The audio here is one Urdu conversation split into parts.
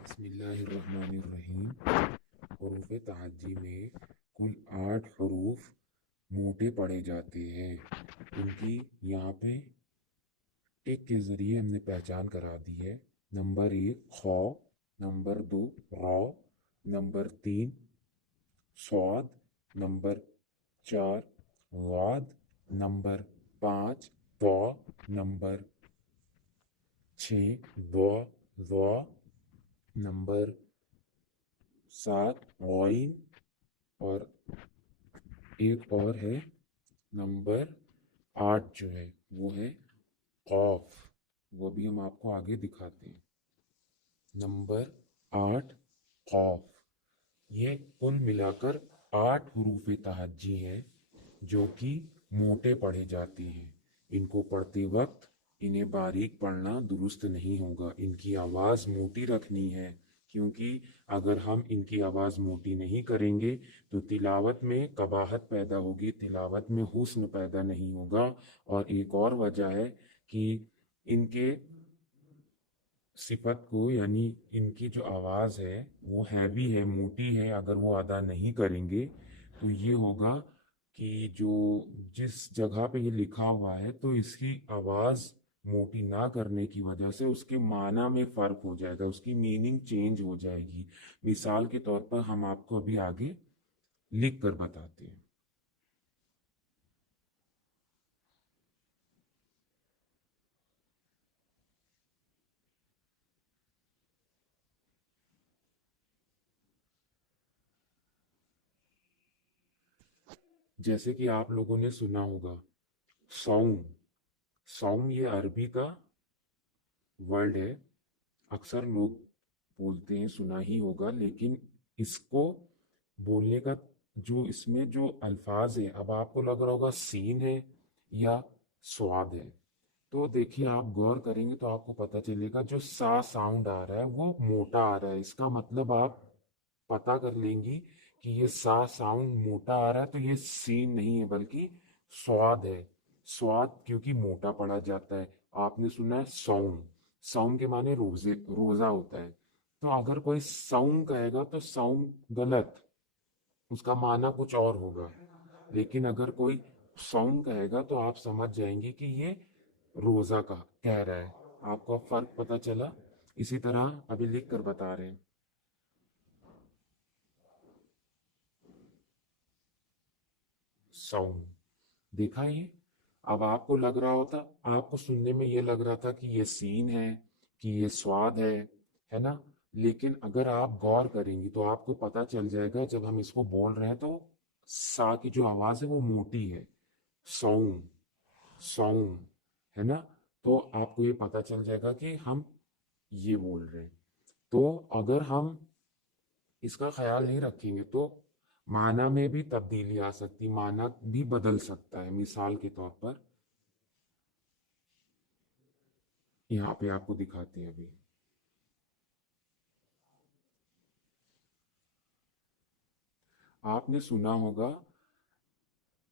بسم اللہ الرحمن الرحیم۔ حروف تہجی میں کل 8 حروف موٹے پڑھے جاتے ہیں۔ ان کی یہاں پہ ٹک کے ذریعے ہم نے پہچان کرا دی ہے۔ نمبر 1 خ، نمبر 2 را، نمبر 3 صاد، نمبر 4 غاد، نمبر 5 طا، نمبر 6 ضا ضا، نمبر 7 غائن، اور ایک اور ہے نمبر 8 جو ہے وہ ہے قاف، وہ بھی ہم آپ کو آگے دکھاتے ہیں۔ نمبر 8 قاف، یہ کل ملا کر 8 حروف تہجی ہیں جو کہ موٹے پڑھے جاتے ہیں۔ ان کو پڑھتے وقت انہیں باریک پڑھنا درست نہیں ہوگا، ان کی آواز موٹی رکھنی ہے، کیونکہ اگر ہم ان کی آواز موٹی نہیں کریں گے تو تلاوت میں قباحت پیدا ہوگی، تلاوت میں حسن پیدا نہیں ہوگا۔ اور ایک اور وجہ ہے کہ ان کے صفت کو، یعنی ان کی جو آواز ہے وہ ہیوی ہے، موٹی ہے، اگر وہ ادا نہیں کریں گے تو یہ ہوگا کہ جس جگہ پہ یہ لکھا ہوا ہے تو اس کی آواز موٹی نہ کرنے کی وجہ سے اس کے معنی میں فرق ہو جائے گا، اس کی میننگ چینج ہو جائے گی۔ مثال کے طور پر ہم آپ کو ابھی آگے لکھ کر بتاتے ہیں۔ جیسے کہ آپ لوگوں نے سنا ہوگا سونگ، سونگ یہ عربی کا ورڈ ہے، اکثر لوگ بولتے ہیں، سنا ہی ہوگا، لیکن اس کو بولنے کا جو اس میں جو الفاظ ہے، اب آپ کو لگ رہا ہوگا سین ہے یا سواد ہے، تو دیکھیے آپ غور کریں گے تو آپ کو پتہ چلے گا جو سا ساؤنڈ آ رہا ہے وہ موٹا آ رہا ہے۔ اس کا مطلب آپ پتہ کر لیں گی کہ یہ سا ساؤنڈ موٹا آ رہا ہے تو یہ سین نہیں ہے بلکہ سواد ہے۔ سواد کیونکہ موٹا پڑھا جاتا ہے۔ آپ نے سنا ہے ساؤنڈ، ساؤنڈ کے معنی روزہ ہوتا ہے، تو اگر کوئی ساؤنڈ کہے گا تو ساؤنڈ غلط، اس کا معنی کچھ اور ہوگا، لیکن اگر کوئی ساؤنڈ کہے گا تو آپ سمجھ جائیں گے کہ یہ روزہ کا کہہ رہا ہے۔ آپ کو اب فرق پتہ چلا؟ اسی طرح ابھی لکھ کر بتا رہے ہیں ساؤنڈ، دیکھا یہ؟ اب آپ کو لگ رہا ہوتا، آپ کو سننے میں یہ لگ رہا تھا کہ یہ سین ہے، کہ یہ سواد ہے نا؟ لیکن اگر آپ غور کریں گی تو آپ کو پتہ چل جائے گا جب ہم اس کو بول رہے ہیں تو سا کی جو آواز ہے وہ موٹی ہے، ساؤنڈ، ساؤنڈ، ہے نا؟ تو آپ کو یہ پتہ چل جائے گا کہ ہم یہ بول رہے ہیں۔ تو اگر ہم اس کا خیال نہیں رکھیں گے تو معنی میں بھی تبدیلی آ سکتی، معنی بھی بدل سکتا ہے۔ مثال کے طور پر یہاں پہ آپ کو دکھاتے ہیں ابھی۔ آپ نے سنا ہوگا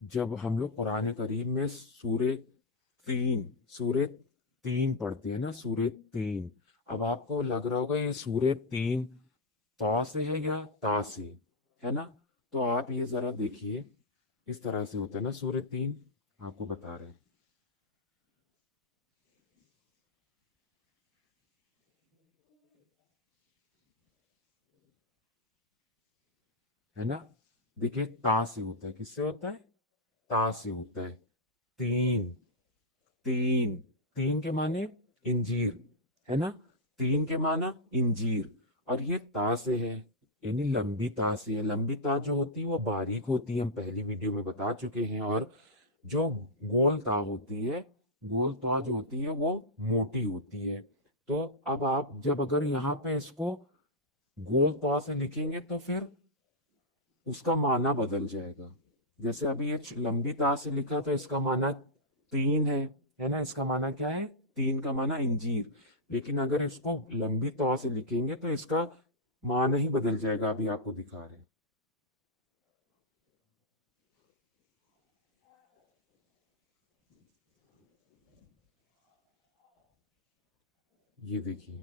جب ہم لوگ قرآن کریم میں تین سورہ تین پڑھتے ہیں نا، سورہ تین، اب آپ کو لگ رہا ہوگا یہ سورہ تین تا سے ہے یا تا سے ہے نا؟ تو آپ یہ ذرا دیکھیے، اس طرح سے ہوتا ہے نا سورہ تین، آپ کو بتا رہے ہیں، ہے نا؟ دیکھیے تا سے ہوتا ہے، کس سے ہوتا ہے؟ تا سے ہوتا ہے۔ تین، تین، تین کے معنی انجیر، ہے نا؟ تین کے معنی انجیر، اور یہ تا سے ہے، یعنی لمبی تا سے ہے۔ لمبی تا جو ہوتی ہے وہ باریک ہوتی ہے، ہم پہلی ویڈیو میں بتا چکے ہیں، اور جو گول تا ہوتی ہے، گول تا جو ہوتی ہے وہ موٹی ہوتی ہے۔ تو اب آپ جب اگر یہاں پہ اس کو گول تا سے لکھیں گے تو پھر اس کا معنی بدل جائے گا۔ جیسے ابھی یہ لمبی تا سے لکھا تو اس کا معنی تین ہے نا؟ اس کا معنی کیا ہے؟ تین کا معنی انجیر، لیکن اگر اس کو لمبی تا سے لکھیں گے تو اس کا معنی ہی بدل جائے گا، ابھی آپ کو دکھا رہے ہیں۔ یہ دیکھیے،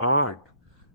8